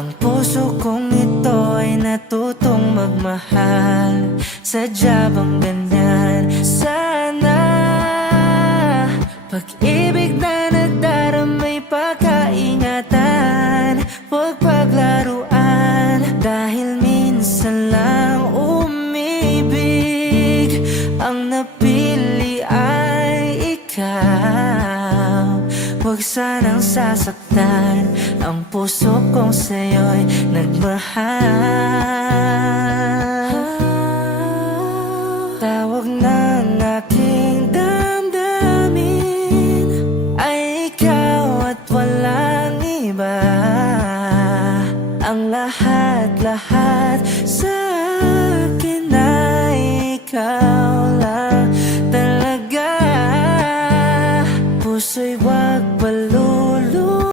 Ang puso kong ito ay natutong magmahal. Sadya bang ganyan? Sana pag-ibig na nagdaramay pagkaingatan, huwag paglaruan. Dahil minsan lang umibig, ang napili ay ikaw. Huwag sanang sasaktan ang puso kong sa'yo'y nagmahal. Tawag ng aking damdamin ay ikaw at walang iba. Ang lahat-lahat